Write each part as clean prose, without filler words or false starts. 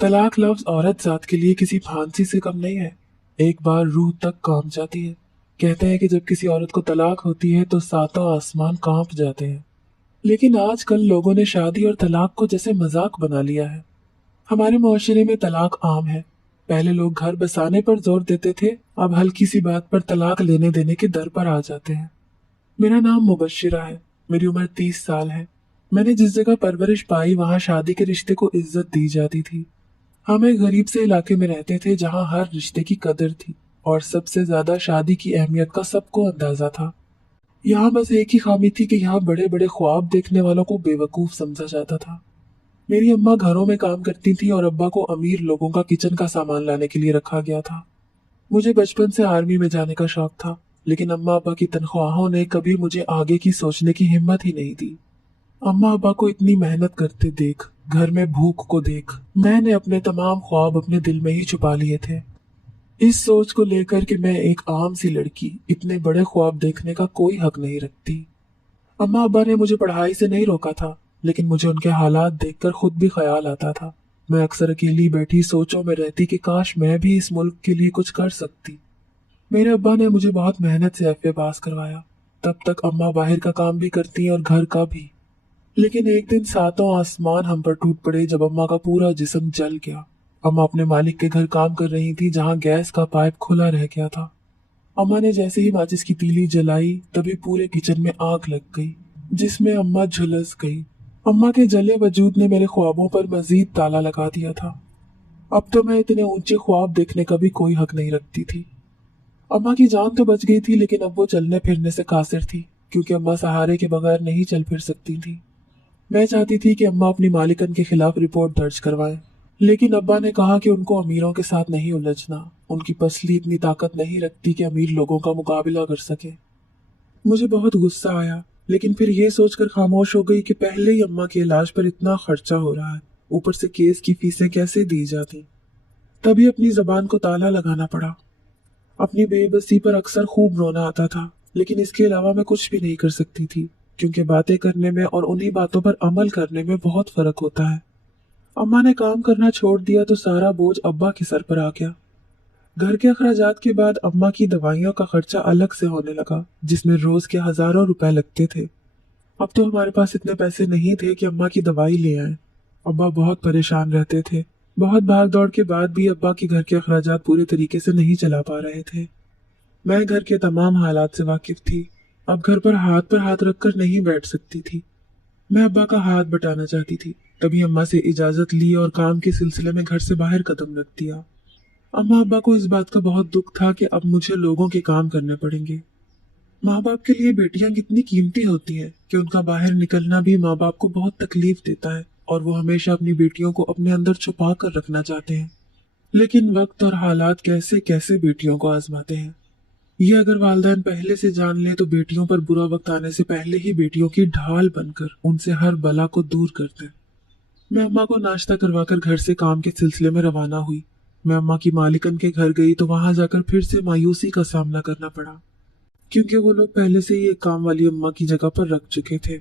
तलाक लफ्ज औरत जात के लिए किसी फांसी से कम नहीं है। एक बार रूह तक कांप जाती है। कहते हैं कि जब किसी औरत को तलाक होती है तो सातों आसमान कांप जाते हैं। लेकिन आजकल लोगों ने शादी और तलाक को जैसे मजाक बना लिया है। हमारे मुआशरे में तलाक आम है। पहले लोग घर बसाने पर जोर देते थे, अब हल्की सी बात पर तलाक लेने देने के दर पर आ जाते हैं। मेरा नाम मुबश्शिरा है। मेरी उम्र 30 साल है। मैंने जिस जगह परवरिश पाई वहां शादी के रिश्ते को इज्जत दी जाती थी। हम एक गरीब से इलाके में रहते थे जहां हर रिश्ते की कदर थी और सबसे ज्यादा शादी की अहमियत का सबको अंदाजा था। यहाँ बस एक ही खामी थी कि यहाँ बड़े बड़े ख्वाब देखने वालों को बेवकूफ समझा जाता था। मेरी अम्मा घरों में काम करती थी और अब्बा को अमीर लोगों का किचन का सामान लाने के लिए रखा गया था। मुझे बचपन से आर्मी में जाने का शौक था, लेकिन अम्मा अब्बा की तनख्वाहों ने कभी मुझे आगे की सोचने की हिम्मत ही नहीं दी। अम्मा अब्बा को इतनी मेहनत करते देख, घर में भूख को देख, मैंने अपने तमाम ख्वाब अपने दिल में ही छुपा लिए थे। इस सोच को लेकर कि मैं एक आम सी लड़की इतने बड़े ख्वाब देखने का कोई हक नहीं रखती। अम्मा अब्बा ने मुझे पढ़ाई से नहीं रोका था, लेकिन मुझे उनके हालात देखकर खुद भी ख्याल आता था। मैं अक्सर अकेली बैठी सोचों में रहती कि काश मैं भी इस मुल्क के लिए कुछ कर सकती। मेरे अब्बा ने मुझे बहुत मेहनत से एफए पास करवाया। तब तक अम्मा बाहर का काम भी करती और घर का भी। लेकिन एक दिन सातों आसमान हम पर टूट पड़े जब अम्मा का पूरा जिस्म जल गया। अम्मा अपने मालिक के घर काम कर रही थी जहां गैस का पाइप खुला रह गया था। अम्मा ने जैसे ही माचिस की तीली जलाई तभी पूरे किचन में आग लग गई, जिसमें अम्मा झुलस गई। अम्मा के जले वजूद ने मेरे ख्वाबों पर मजीद ताला लगा दिया था। अब तो मैं इतने ऊंचे ख्वाब देखने का भी कोई हक नहीं रखती थी। अम्मा की जान तो बच गई थी, लेकिन अब वो चलने फिरने से कासिर थी, क्योंकि अम्मा सहारे के बगैर नहीं चल फिर सकती थी। मैं चाहती थी कि अम्मा अपनी मालिकन के खिलाफ रिपोर्ट दर्ज करवाएं, लेकिन अब्बा ने कहा कि उनको अमीरों के साथ नहीं उलझना। उनकी पसली इतनी ताकत नहीं रखती कि अमीर लोगों का मुकाबला कर सके। मुझे बहुत गुस्सा आया, लेकिन फिर ये सोचकर खामोश हो गई कि पहले ही अम्मा के इलाज पर इतना खर्चा हो रहा है, ऊपर से केस की फीसें कैसे दी जाती। तभी अपनी जबान को ताला लगाना पड़ा। अपनी बेबसी पर अक्सर खूब रोना आता था, लेकिन इसके अलावा मैं कुछ भी नहीं कर सकती थी, क्योंकि बातें करने में और उन्हीं बातों पर अमल करने में बहुत फर्क होता है। अम्मा ने काम करना छोड़ दिया तो सारा बोझ अब्बा के सर पर आ गया। घर के अखराजात के बाद अम्मा की दवाइयों का खर्चा अलग से होने लगा, जिसमें रोज के हजारों रुपए लगते थे। अब तो हमारे पास इतने पैसे नहीं थे कि अम्मा की दवाई ले आए। अब्बा बहुत परेशान रहते थे। बहुत भाग दौड़ के बाद भी अब्बा के घर के अखराजात पूरे तरीके से नहीं चला पा रहे थे। मैं घर के तमाम हालात से वाकिफ थी। अब घर पर हाथ रखकर नहीं बैठ सकती थी। मैं अब्बा का हाथ बटाना चाहती थी, तभी अम्मा से इजाजत ली और काम के सिलसिले में घर से बाहर कदम रख दिया। अम्मा अब्बा को इस बात का बहुत दुख था कि अब मुझे लोगों के काम करने पड़ेंगे। माँ बाप के लिए बेटियां कितनी कीमती होती हैं कि उनका बाहर निकलना भी माँ बाप को बहुत तकलीफ देता है और वो हमेशा अपनी बेटियों को अपने अंदर छुपा कर रखना चाहते हैं। लेकिन वक्त और हालात कैसे कैसे बेटियों को आजमाते हैं। ये अगर वालिदैन पहले से जान ले तो बेटियों पर बुरा वक्त आने से पहले ही बेटियों की ढाल बनकर उनसे हर बला को दूर करते हैं। मैं अम्मा को नाश्ता करवाकर घर से काम के सिलसिले में रवाना हुई। मैं अम्मा की मालिकन के घर गई तो वहां जाकर फिर से मायूसी का सामना करना पड़ा, क्योंकि वो लोग पहले से ही एक काम वाली अम्मा की जगह पर रख चुके थे।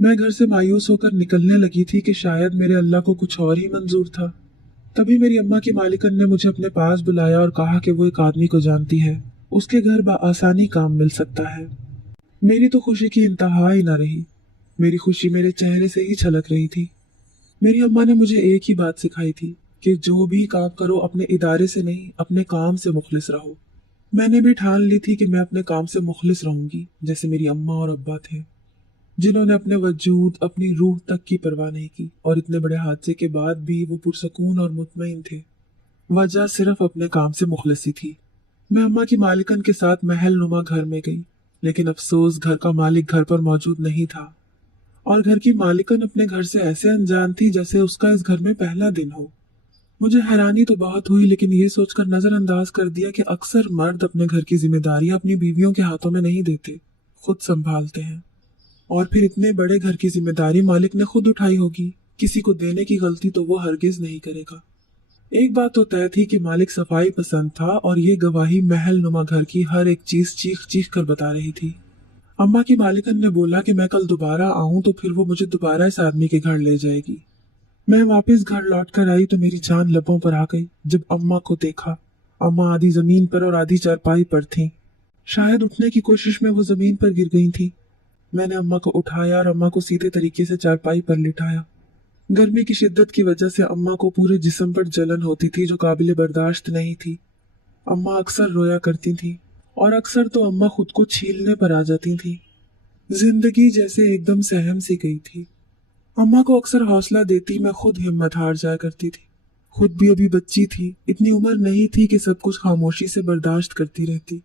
मैं घर से मायूस होकर निकलने लगी थी कि शायद मेरे अल्लाह को कुछ और ही मंजूर था। तभी मेरी अम्मा की मालिकन ने मुझे अपने पास बुलाया और कहा कि वो एक आदमी को जानती है, उसके घर आसानी काम मिल सकता है। मेरी तो खुशी की इंतहा ही न रही। मेरी खुशी मेरे चेहरे से ही छलक रही थी। मेरी अम्मा ने मुझे एक ही बात सिखाई थी कि जो भी काम करो अपने इदारे से नहीं, अपने काम से मुखलिस रहो। मैंने भी ठान ली थी कि मैं अपने काम से मुखलिस रहूंगी, जैसे मेरी अम्मा और अब्बा थे, जिन्होंने अपने वजूद, अपनी रूह तक की परवाह नहीं की और इतने बड़े हादसे के बाद भी वो पुरसकून और मुतमईन थे। वजह सिर्फ अपने काम से मुखलिसी थी। मैं अम्मा की मालिकन के साथ महल नुमा घर में गई, लेकिन अफसोस घर का मालिक घर पर मौजूद नहीं था और घर की मालिकन अपने घर से ऐसे अनजान थी जैसे उसका इस घर में पहला दिन हो। मुझे हैरानी तो बहुत हुई, लेकिन ये सोचकर नजरअंदाज कर दिया कि अक्सर मर्द अपने घर की जिम्मेदारियां अपनी बीवियों के हाथों में नहीं देते, खुद संभालते हैं। और फिर इतने बड़े घर की जिम्मेदारी मालिक ने खुद उठाई होगी, किसी को देने की गलती तो वो हरगिज नहीं करेगा। एक बात तो तय थी कि मालिक सफाई पसंद था और ये गवाही महल नुमा घर की हर एक चीज चीख चीख कर बता रही थी। अम्मा की मालिकन ने बोला कि मैं कल दोबारा आऊं तो फिर वो मुझे दोबारा इस आदमी के घर ले जाएगी। मैं वापस घर लौट कर आई तो मेरी जान लबों पर आ गई जब अम्मा को देखा। अम्मा आधी जमीन पर और आधी चारपाई पर थीं। शायद उठने की कोशिश में वो जमीन पर गिर गई थी। मैंने अम्मा को उठाया और अम्मा को सीधे तरीके से चारपाई पर लिटाया। गर्मी की शिद्दत की वजह से अम्मा को पूरे जिस्म पर जलन होती थी जो काबिले बर्दाश्त नहीं थी। अम्मा अक्सर रोया करती थी और अक्सर तो अम्मा खुद को छीलने पर आ जाती थी। जिंदगी जैसे एकदम सहम सी गई थी। अम्मा को अक्सर हौसला देती मैं खुद हिम्मत हार जाया करती थी। खुद भी अभी बच्ची थी, इतनी उम्र नहीं थी कि सब कुछ खामोशी से बर्दाश्त करती रहती।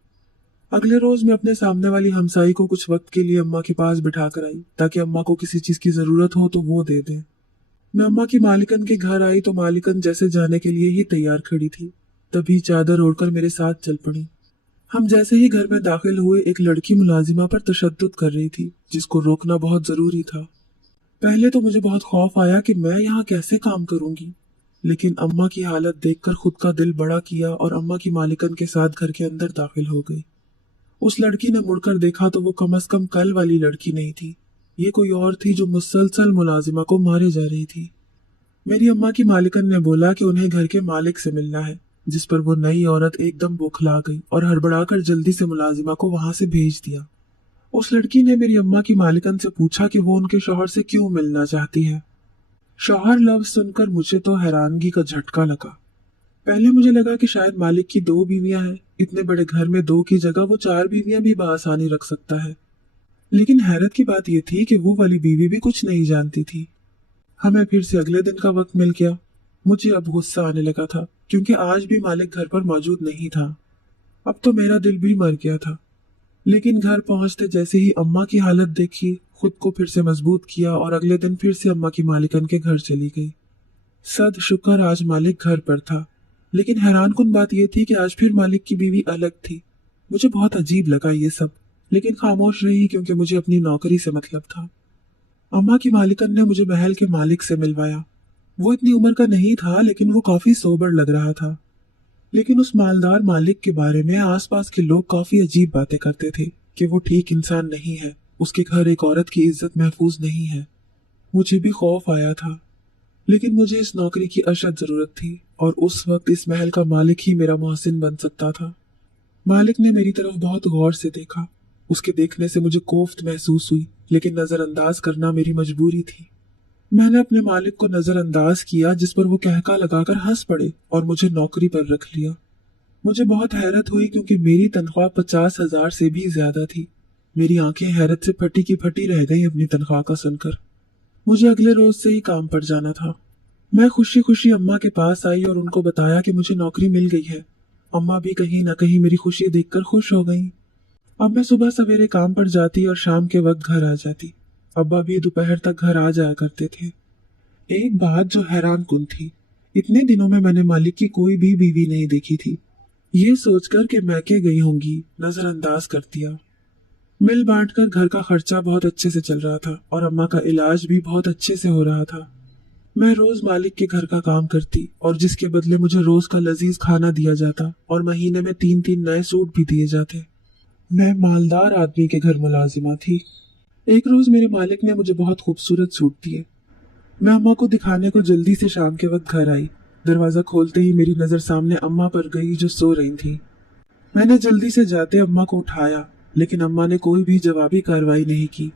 अगले रोज मैं अपने सामने वाली हमसाई को कुछ वक्त के लिए अम्मा के पास बिठा कर आई ताकि अम्मा को किसी चीज की जरूरत हो तो वो दे दें। मैं अम्मा की मालिकन के घर आई तो मालिकन जैसे जाने के लिए ही तैयार खड़ी थी। तभी चादर ओढ़कर मेरे साथ चल पड़ी। हम जैसे ही घर में दाखिल हुए एक लड़की मुलाजिमा पर तशद्दुद कर रही थी जिसको रोकना बहुत जरूरी था। पहले तो मुझे बहुत खौफ आया कि मैं यहाँ कैसे काम करूंगी, लेकिन अम्मा की हालत देखकर खुद का दिल बड़ा किया और अम्मा की मालिकन के साथ घर के अंदर दाखिल हो गई। उस लड़की ने मुड़कर देखा तो वो कम अज कम कल वाली लड़की नहीं थी। ये कोई और थी जो मुसलसल मुलाजिमा को मारे जा रही थी। मेरी अम्मा की मालिकन ने बोला कि उन्हें घर के मालिक से मिलना है, जिस पर वो नई औरत एकदम बौखला गई और हड़बड़ाकर जल्दी से मुलाजिमा को वहां से भेज दिया। उस लड़की ने मेरी अम्मा की मालिकन से पूछा कि वो उनके शौहर से क्यों मिलना चाहती है। शौहर लफ्ज सुनकर मुझे तो हैरानगी का झटका लगा। पहले मुझे लगा कि शायद मालिक की 2 बीवियां हैं। इतने बड़े घर में 2 की जगह वो 4 बीवियां भी बआसानी रख सकता है। लेकिन हैरत की बात यह थी कि वो वाली बीवी भी कुछ नहीं जानती थी। हमें फिर से अगले दिन का वक्त मिल गया। मुझे अब गुस्सा आने लगा था क्योंकि आज भी मालिक घर पर मौजूद नहीं था। अब तो मेरा दिल भी मर गया था। लेकिन घर पहुंचते जैसे ही अम्मा की हालत देखी, खुद को फिर से मजबूत किया और अगले दिन फिर से अम्मा की मालिकन के घर चली गई। सद शुक्र आज मालिक घर पर था। लेकिन हैरानकुन बात यह थी कि आज फिर मालिक की बीवी अलग थी। मुझे बहुत अजीब लगा ये सब, लेकिन खामोश रही क्योंकि मुझे अपनी नौकरी से मतलब था। अम्मा की मालिकन ने मुझे महल के मालिक से मिलवाया। वो इतनी उम्र का नहीं था लेकिन वो काफी सोबर लग रहा था। लेकिन उस मालदार मालिक के बारे में आसपास के लोग काफी अजीब बातें करते थे कि वो ठीक इंसान नहीं है, उसके घर एक औरत की इज्जत महफूज नहीं है। मुझे भी खौफ आया था, लेकिन मुझे इस नौकरी की अशद जरूरत थी और उस वक्त इस महल का मालिक ही मेरा मोहसिन बन सकता था। मालिक ने मेरी तरफ बहुत गौर से देखा। उसके देखने से मुझे कोफ्त महसूस हुई, लेकिन नजरअंदाज करना मेरी मजबूरी थी। मैंने अपने मालिक को नजरअंदाज किया, जिस पर वो कहका लगाकर हंस पड़े और मुझे नौकरी पर रख लिया। मुझे बहुत हैरत हुई क्योंकि मेरी तनख्वाह 50,000 से भी ज्यादा थी। मेरी आंखें हैरत से फटी की फटी रह गईं अपनी तनख्वाह का सुनकर। मुझे अगले रोज से ही काम पर जाना था। मैं खुशी खुशी अम्मा के पास आई और उनको बताया कि मुझे नौकरी मिल गई है। अम्मा भी कहीं न कहीं मेरी खुशी देखकर खुश हो गईं। अब मैं सुबह सवेरे काम पर जाती और शाम के वक्त घर आ जाती। अब्बा भी दोपहर तक घर आ जाया करते थे। एक बात जो हैरान कुन थी, इतने दिनों में मैंने मालिक की कोई भी बीवी नहीं देखी थी। ये सोचकर कि मैके गई होंगी नजरअंदाज कर दिया। मिल बांट कर घर का खर्चा बहुत अच्छे से चल रहा था और अम्मा का इलाज भी बहुत अच्छे से हो रहा था। मैं रोज मालिक के घर का काम करती और जिसके बदले मुझे रोज का लजीज खाना दिया जाता और महीने में 3-3 नए सूट भी दिए जाते। मैं मालदार आदमी के घर मुलाजिमा थी। एक रोज मेरे मालिक ने मुझे बहुत खूबसूरत सूट दिए। मैं अम्मा को दिखाने को जल्दी से शाम के वक्त घर आई। दरवाजा खोलते ही मेरी नजर सामने अम्मा पर गई जो सो रही थी। मैंने जल्दी से जाते अम्मा को उठाया, लेकिन अम्मा ने कोई भी जवाबी कार्रवाई नहीं की।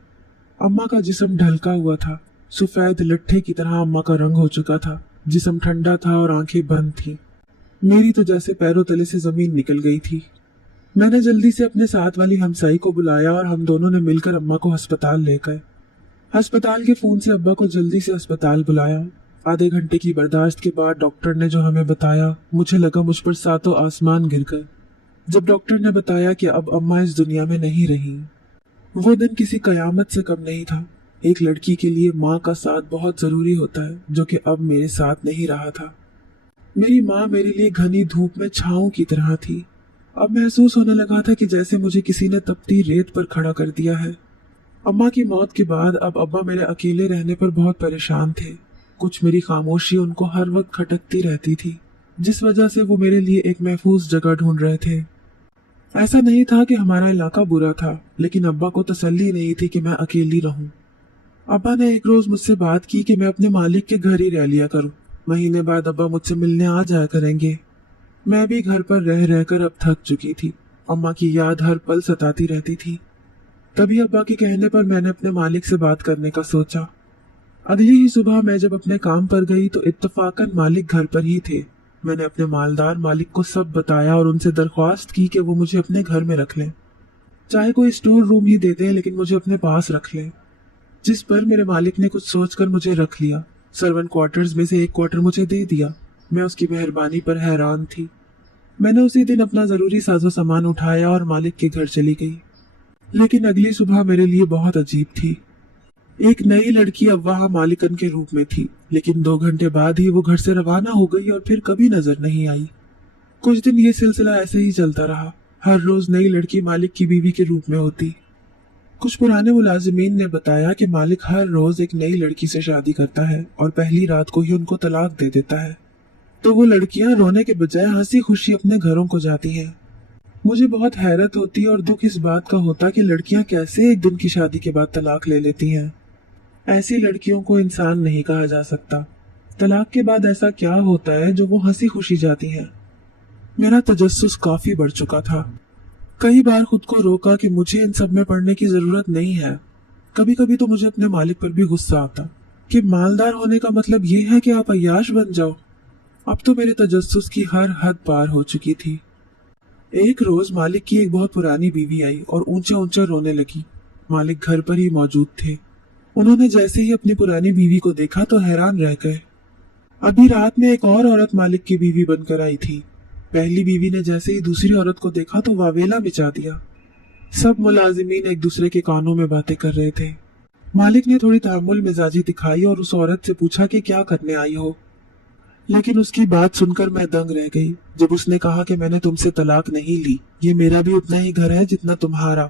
अम्मा का जिस्म ढलका हुआ था। सफेद लट्ठे की तरह अम्मा का रंग हो चुका था। जिस्म ठंडा था और आंखें बंद थी। मेरी तो जैसे पैरों तले से जमीन निकल गई थी। मैंने जल्दी से अपने साथ वाली हमसाई को बुलाया और हम दोनों ने मिलकर अम्मा को अस्पताल ले गए। अस्पताल के फोन से अब्बा को जल्दी से अस्पताल बुलाया। आधे घंटे की बर्दाश्त के बाद डॉक्टर ने जो हमें बताया, मुझे लगा मुझ पर सातों आसमान गिर गए। जब डॉक्टर ने बताया कि अब अम्मा इस दुनिया में नहीं रही, वो दिन किसी कयामत से कम नहीं था। एक लड़की के लिए माँ का साथ बहुत जरूरी होता है, जो कि अब मेरे साथ नहीं रहा था। मेरी माँ मेरे लिए घनी धूप में छाँव की तरह थी। अब महसूस होने लगा था कि जैसे मुझे किसी ने तपती रेत पर खड़ा कर दिया है। अम्मा की मौत के बाद अब अब्बा मेरे अकेले रहने पर बहुत परेशान थे। कुछ मेरी खामोशी उनको हर वक्त खटकती रहती थी, जिस वजह से वो मेरे लिए एक महफूज जगह ढूंढ रहे थे। ऐसा नहीं था कि हमारा इलाका बुरा था, लेकिन अब्बा को तसल्ली नहीं थी कि मैं अकेली रहूं। अब्बा ने एक रोज मुझसे बात की कि मैं अपने मालिक के घर ही रह लिया करूं। महीने बाद अब्बा मुझसे मिलने आ जाया करेंगे। मैं भी घर पर रह रहकर अब थक चुकी थी। अम्मा की याद हर पल सताती रहती थी। तभी अब्बा के कहने पर मैंने अपने मालिक से बात करने का सोचा। अगली ही सुबह मैं जब अपने काम पर गई तो इत्तेफाकन मालिक घर पर ही थे। मैंने अपने मालदार मालिक को सब बताया और उनसे दरख्वास्त की कि वो मुझे अपने घर में रख लें, चाहे कोई स्टोर रूम ही दे दें, लेकिन मुझे अपने पास रख लें। जिस पर मेरे मालिक ने कुछ सोचकर मुझे रख लिया। सर्वेंट क्वार्टर्स में से एक क्वार्टर मुझे दे दिया। मैं उसकी मेहरबानी पर हैरान थी। मैंने उसी दिन अपना जरूरी साजो सामान उठाया और मालिक के घर चली गई। लेकिन अगली सुबह मेरे लिए बहुत अजीब थी। एक नई लड़की अब वहां मालिकन के रूप में थी, लेकिन 2 घंटे बाद ही वो घर से रवाना हो गई और फिर कभी नजर नहीं आई। कुछ दिन ये सिलसिला ऐसे ही चलता रहा। हर रोज नई लड़की मालिक की बीवी के रूप में होती। कुछ पुराने मुलाजिमीन ने बताया कि मालिक हर रोज एक नई लड़की से शादी करता है और पहली रात को ही उनको तलाक दे देता है। तो वो लड़कियां रोने के बजाय हंसी खुशी अपने घरों को जाती हैं। मुझे बहुत हैरत होती और दुख इस बात का होता कि लड़कियां कैसे एक दिन की शादी के बाद तलाक ले लेती हैं। ऐसी लड़कियों को इंसान नहीं कहा जा सकता। तलाक के बाद ऐसा क्या होता है जो वो हंसी खुशी जाती हैं। मेरा तजस्सुस काफी बढ़ चुका था। कई बार खुद को रोका कि मुझे इन सब में पड़ने की जरूरत नहीं है। कभी कभी तो मुझे अपने मालिक पर भी गुस्सा आता कि मालदार होने का मतलब ये है कि आप अय्याश बन जाओ। अब तो मेरे तजस्सुस की हर हद पार हो चुकी थी। एक रोज मालिक की एक बहुत पुरानी बीवी आई और ऊंचा ऊंचा रोने लगी। मालिक घर पर ही मौजूद थे। उन्होंने जैसे ही अपनी पुरानी बीवी को देखा तो हैरान रह गए। अभी रात में एक और औरत मालिक की बीवी बनकर आई थी। पहली बीवी ने जैसे ही दूसरी औरत को देखा तो वावेला मचा दिया। सब मुलाजिमीन एक दूसरे के कानों में बातें कर रहे थे। मालिक ने थोड़ी तहम्मुल मिजाजी दिखाई और उस औरत से पूछा कि क्या करने आई हो, लेकिन उसकी बात सुनकर मैं दंग रह गई जब उसने कहा कि मैंने तुमसे तलाक नहीं ली, ये मेरा भी उतना ही घर है जितना तुम्हारा।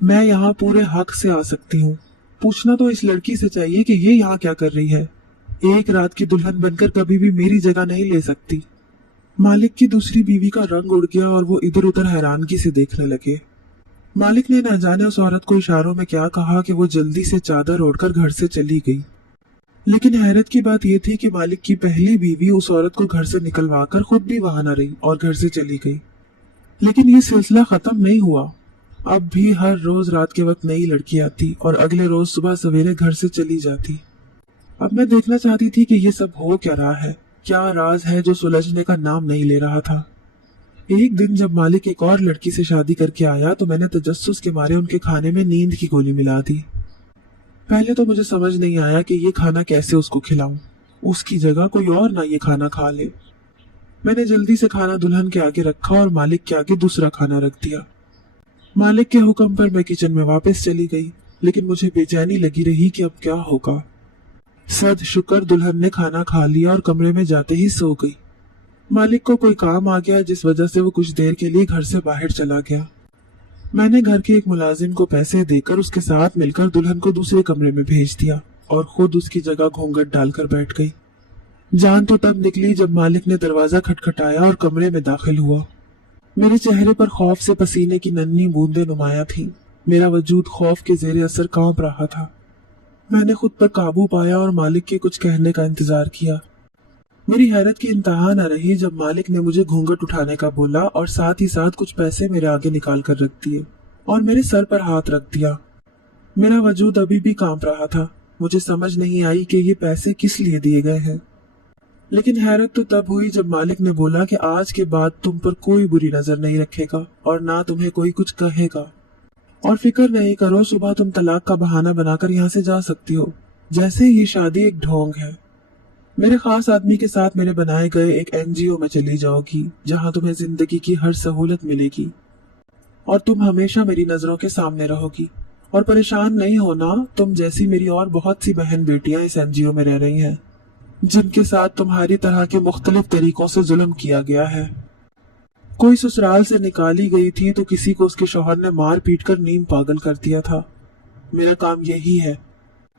मैं यहाँ पूरे हक से आ सकती हूँ। पूछना तो इस लड़की से चाहिए कि ये यहाँ क्या कर रही है। एक रात की दुल्हन बनकर कभी भी मेरी जगह नहीं ले सकती। मालिक की दूसरी बीवी का रंग उड़ गया और वो इधर उधर हैरानगी से देखने लगे। मालिक ने न जाने उस औरत को इशारों में क्या कहा कि वो जल्दी से चादर ओढ़कर घर से चली गई। लेकिन हैरत की बात यह थी कि मालिक की पहली बीवी उस औरत को घर से निकलवाकर खुद भी वहां न रही और घर से चली गई। लेकिन ये सिलसिला खत्म नहीं हुआ। अब भी हर रोज रात के वक्त नई लड़की आती और अगले रोज सुबह सवेरे घर से चली जाती। अब मैं देखना चाहती थी कि ये सब हो क्या रहा है, क्या राज है जो सुलझने का नाम नहीं ले रहा था। एक दिन जब मालिक एक और लड़की से शादी करके आया तो मैंने तजस्सुस के मारे उनके खाने में नींद की गोली मिला दी। पहले तो मुझे समझ नहीं आया कि ये खाना कैसे उसको खिलाऊं, उसकी जगह कोई और ना ये खाना खा ले। मैंने जल्दी से खाना दुल्हन के आगे रखा और मालिक के आगे दूसरा खाना रख दिया। मालिक के हुक्म पर मैं किचन में वापस चली गई, लेकिन मुझे बेचैनी लगी रही कि अब क्या होगा। सद शुक्र दुल्हन ने खाना खा लिया और कमरे में जाते ही सो गई। मालिक को कोई काम आ गया जिस वजह से वो कुछ देर के लिए घर से बाहर चला गया। मैंने घर के एक मुलाजिम को पैसे देकर उसके साथ मिलकर दुल्हन को दूसरे कमरे में भेज दिया और खुद उसकी जगह घूंघट डालकर बैठ गई। जान तो तब निकली जब मालिक ने दरवाजा खटखटाया और कमरे में दाखिल हुआ। मेरे चेहरे पर खौफ से पसीने की नन्ही बूंदें नुमाया थीं। मेरा वजूद खौफ के जेरे असर कांप रहा था। मैंने खुद पर काबू पाया और मालिक के कुछ कहने का इंतजार किया। मेरी हैरत की इंतहा न रही जब मालिक ने मुझे घूंघट उठाने का बोला और साथ ही साथ कुछ पैसे मेरे आगे निकाल कर रख दिए और मेरे सर पर हाथ रख दिया। मेरा वजूद अभी भी कांप रहा था। मुझे समझ नहीं आई कि ये पैसे किस लिए दिए गए हैं। लेकिन हैरत तो तब हुई जब मालिक ने बोला कि आज के बाद तुम पर कोई बुरी नजर नहीं रखेगा और ना तुम्हें कोई कुछ कहेगा, और फिक्र नहीं करो, सुबह तुम तलाक का बहाना बनाकर यहाँ से जा सकती हो, जैसे ये शादी एक ढोंग है। मेरे खास आदमी के साथ मेरे बनाए गए एक एनजीओ में चली जाओगी जहाँ तुम्हें जिंदगी की हर सहूलत मिलेगी और तुम हमेशा मेरी नजरों के सामने रहोगी। और परेशान नहीं होना, तुम जैसी मेरी और बहुत सी बहन बेटियां इस एनजीओ में रह रही हैं जिनके साथ तुम्हारी तरह के मुख्तलिफ तरीकों से जुल्म किया गया है। कोई ससुराल से निकाली गई थी तो किसी को उसके शौहर ने मार पीट कर नीम पागल कर दिया था। मेरा काम यही है।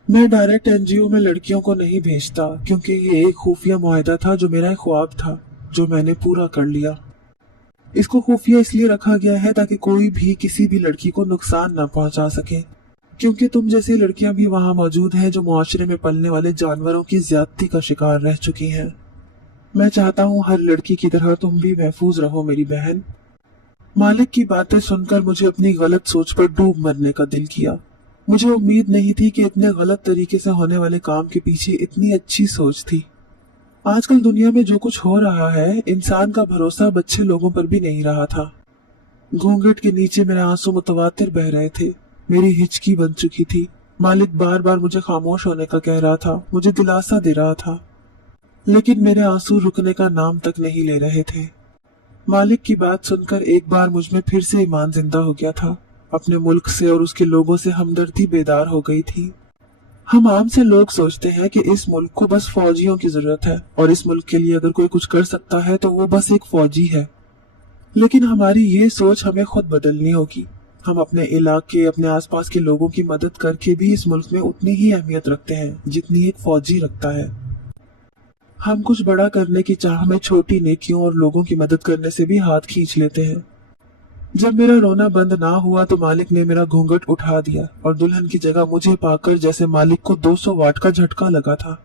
मैं डायरेक्ट एनजीओ में लड़कियों को नहीं भेजता क्योंकि ये एक खुफिया मुआहदा था जो मेरा एक ख्वाब था, जो मैंने पूरा कर लिया। इसको खुफिया इसलिए रखा गया है ताकि कोई भी किसी भी लड़की को नुकसान न पहुंचा सके, क्योंकि तुम जैसी लड़कियां भी वहां मौजूद हैं जो मुआशरे में पलने वाले जानवरों की ज्यादती का शिकार रह चुकी हैं। मैं चाहता हूँ हर लड़की की तरह तुम भी महफूज रहो मेरी बहन। मालिक की बातें सुनकर मुझे अपनी गलत सोच पर डूब मरने का दिल किया। मुझे उम्मीद नहीं थी कि इतने गलत तरीके से होने वाले काम के पीछे इतनी अच्छी सोच थी। आजकल दुनिया में जो कुछ हो रहा है, इंसान का भरोसा बच्चे लोगों पर भी नहीं रहा था। घूंघट के नीचे मेरे आंसू मुतवातिर बह रहे थे। मेरी हिचकी बन चुकी थी। मालिक बार बार मुझे खामोश होने का कह रहा था, मुझे दिलासा दे रहा था, लेकिन मेरे आंसू रुकने का नाम तक नहीं ले रहे थे। मालिक की बात सुनकर एक बार मुझ में फिर से ईमान जिंदा हो गया था। अपने मुल्क से और उसके लोगों से हमदर्दी बेदार हो गई थी। हम आम से लोग सोचते हैं कि इस मुल्क को बस फौजियों की जरूरत है और इस मुल्क के लिए अगर कोई कुछ कर सकता है तो वो बस एक फौजी है। लेकिन हमारी ये सोच हमें खुद बदलनी होगी। हम अपने इलाके, अपने आसपास के लोगों की मदद करके भी इस मुल्क में उतनी ही अहमियत रखते हैं जितनी एक फौजी रखता है। हम कुछ बड़ा करने की चाह में छोटी नेकियों और लोगों की मदद करने से भी हाथ खींच लेते हैं। जब मेरा रोना बंद ना हुआ तो मालिक ने मेरा घूंघट उठा दिया और दुल्हन की जगह मुझे पाकर जैसे मालिक को 200 वाट का झटका लगा था।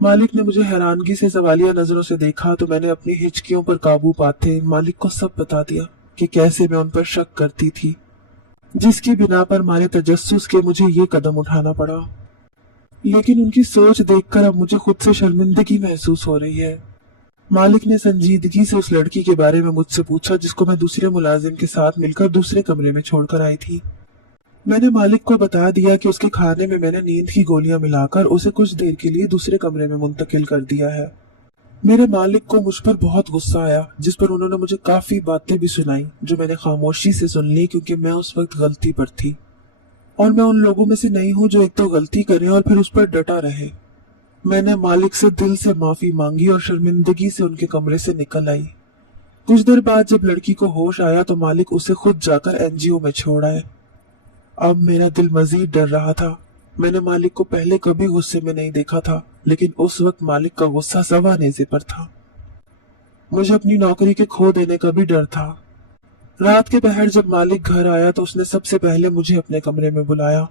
मालिक ने मुझे हैरानगी से सवालिया नजरों से देखा तो मैंने अपनी हिचकियों पर काबू पाते मालिक को सब बता दिया कि कैसे मैं उन पर शक करती थी, जिसकी बिना पर मारे तजस्सुस के मुझे ये कदम उठाना पड़ा। लेकिन उनकी सोच देखकर अब मुझे खुद से शर्मिंदगी महसूस हो रही है। मालिक ने संजीदगी से उस लड़की के बारे में मुझसे पूछा जिसको मैं दूसरे मुलाजिम के साथ मिलकर दूसरे कमरे में छोड़कर आई थी। मैंने मालिक को बता दिया कि उसके खाने में मैंने नींद की गोलियां मिलाकर उसे कुछ देर के लिए दूसरे कमरे में मुंतकिल कर दिया है। मेरे मालिक को मुझ पर बहुत गुस्सा आया, जिस पर उन्होंने मुझे काफी बातें भी सुनाई जो मैंने खामोशी से सुन ली, क्योंकि मैं उस वक्त गलती पर थी और मैं उन लोगों में से नहीं हूँ जो एक तो गलती करे और फिर उस पर डटा रहे। मैंने मालिक से दिल से माफी मांगी और शर्मिंदगी से उनके कमरे से निकल आई। कुछ देर बाद जब लड़की को होश आया तो मालिक उसे खुद जाकर एनजीओ में छोड़ आए। अब मेरा दिल मजीद डर रहा था। मैंने मालिक को पहले कभी गुस्से में नहीं देखा था, लेकिन उस वक्त मालिक का गुस्सा सवा नेज़े पर था। मुझे अपनी नौकरी के खो देने का भी डर था। रात के पहर जब मालिक घर आया तो उसने सबसे पहले मुझे अपने कमरे में बुलाया।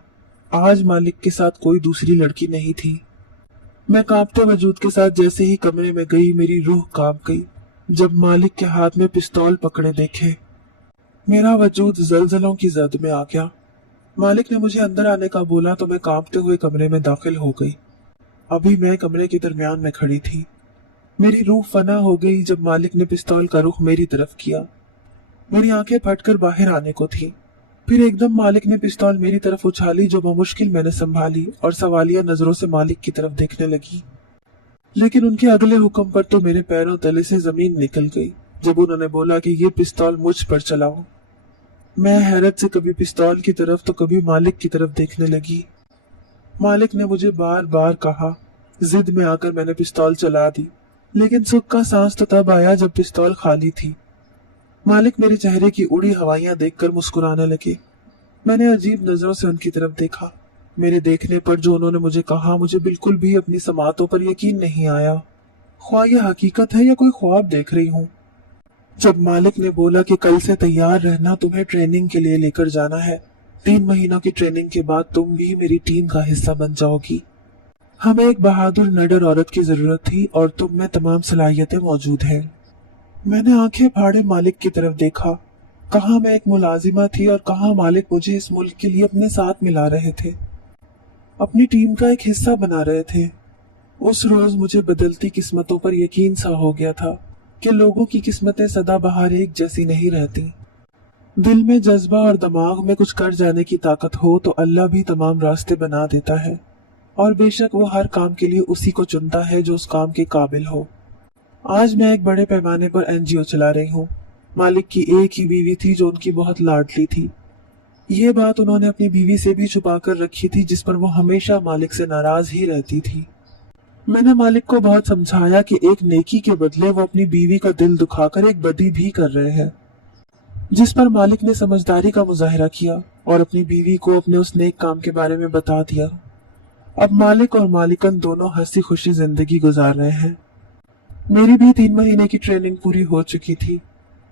आज मालिक के साथ कोई दूसरी लड़की नहीं थी। मैं कांपते वजूद के साथ जैसे ही कमरे में गई मेरी रूह कांप गई। जब मालिक के हाथ में पिस्तौल पकड़े देखे, मेरा वजूद जलजलों की जद में आ गया। मालिक ने मुझे अंदर आने का बोला तो मैं कांपते हुए कमरे में दाखिल हो गई। अभी मैं कमरे के दरमियान में खड़ी थी। मेरी रूह फना हो गई जब मालिक ने पिस्तौल का रुख मेरी तरफ किया। मेरी आंखें फटकर बाहर आने को थी। फिर एकदम मालिक ने पिस्तौल मेरी तरफ उछाली जो बमुश्किल मैंने संभाली और सवालिया नजरों से मालिक की तरफ देखने लगी। लेकिन उनके अगले हुक्म पर तो मेरे पैरों तले से जमीन निकल गई जब उन्होंने बोला कि ये पिस्तौल मुझ पर चलाओ। मैं हैरत से कभी पिस्तौल की तरफ तो कभी मालिक की तरफ देखने लगी। मालिक ने मुझे बार बार कहा। जिद में आकर मैंने पिस्तौल चला दी, लेकिन सुख का सांस तो तब आया जब पिस्तौल खाली थी। मालिक मेरे चेहरे की उड़ी हवाइयां देखकर मुस्कुराने लगे। मैंने अजीब नजरों से उनकी तरफ देखा। मेरे देखने पर जो उन्होंने मुझे कहा, मुझे बिल्कुल भी अपनी समातों पर यकीन नहीं आया। ख्वाह यह हकीकत है या कोई ख्वाब देख रही हूँ। जब मालिक ने बोला कि कल से तैयार रहना, तुम्हें ट्रेनिंग के लिए लेकर जाना है। 3 महीनों की ट्रेनिंग के बाद तुम भी मेरी टीम का हिस्सा बन जाओगी। हमें एक बहादुर निडर औरत की जरूरत थी और तुम में तमाम सलाहियतें मौजूद हैं। मैंने आंखें फाड़े मालिक की तरफ देखा। कहाँ मैं एक मुलाजिमा थी और कहाँ मालिक मुझे इस मुल्क के लिए अपने साथ मिला रहे थे, अपनी टीम का एक हिस्सा बना रहे थे। उस रोज मुझे बदलती किस्मतों पर यकीन सा हो गया था कि लोगों की किस्मतें सदाबहार एक जैसी नहीं रहती। दिल में जज्बा और दिमाग में कुछ कर जाने की ताकत हो तो अल्लाह भी तमाम रास्ते बना देता है, और बेशक वो हर काम के लिए उसी को चुनता है जो उस काम के काबिल हो। आज मैं एक बड़े पैमाने पर एनजीओ चला रही हूँ। मालिक की एक ही बीवी थी जो उनकी बहुत लाडली थी। ये बात उन्होंने अपनी बीवी से भी छुपा कर रखी थी, जिस पर वो हमेशा मालिक से नाराज ही रहती थी। मैंने मालिक को बहुत समझाया कि एक नेकी के बदले वो अपनी बीवी का दिल दुखाकर एक बदी भी कर रहे हैं, जिस पर मालिक ने समझदारी का मुजाहिरा किया और अपनी बीवी को अपने उस नेक काम के बारे में बता दिया। अब मालिक और मालिकन दोनों हंसी खुशी जिंदगी गुजार रहे हैं। मेरी भी 3 महीने की ट्रेनिंग पूरी हो चुकी थी।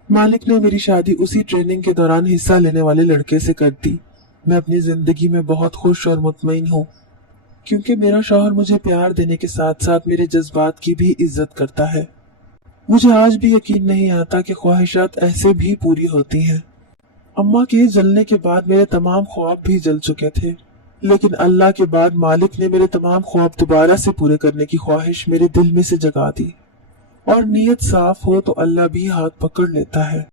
मालिक ने मेरी शादी उसी ट्रेनिंग के दौरान हिस्सा लेने वाले लड़के से कर दी। میں اپنی زندگی میں بہت خوش اور مطمئن ہوں، کیونکہ میرا شوہر مجھے پیار دینے کے ساتھ ساتھ میرے جذبات کی بھی عزت کرتا ہے۔ مجھے آج بھی یقین نہیں آتا کہ خواہشات ایسے بھی پوری ہوتی ہیں۔ اماں کے جلنے کے بعد میرے تمام خواب بھی جل چکے تھے، لیکن اللہ کے بعد مالک نے میرے تمام خواب دوبارہ سے پورے کرنے کی خواہش میرے دل میں سے جگا دی، اور نیت صاف ہو تو اللہ بھی ہاتھ پکڑ لیتا ہے۔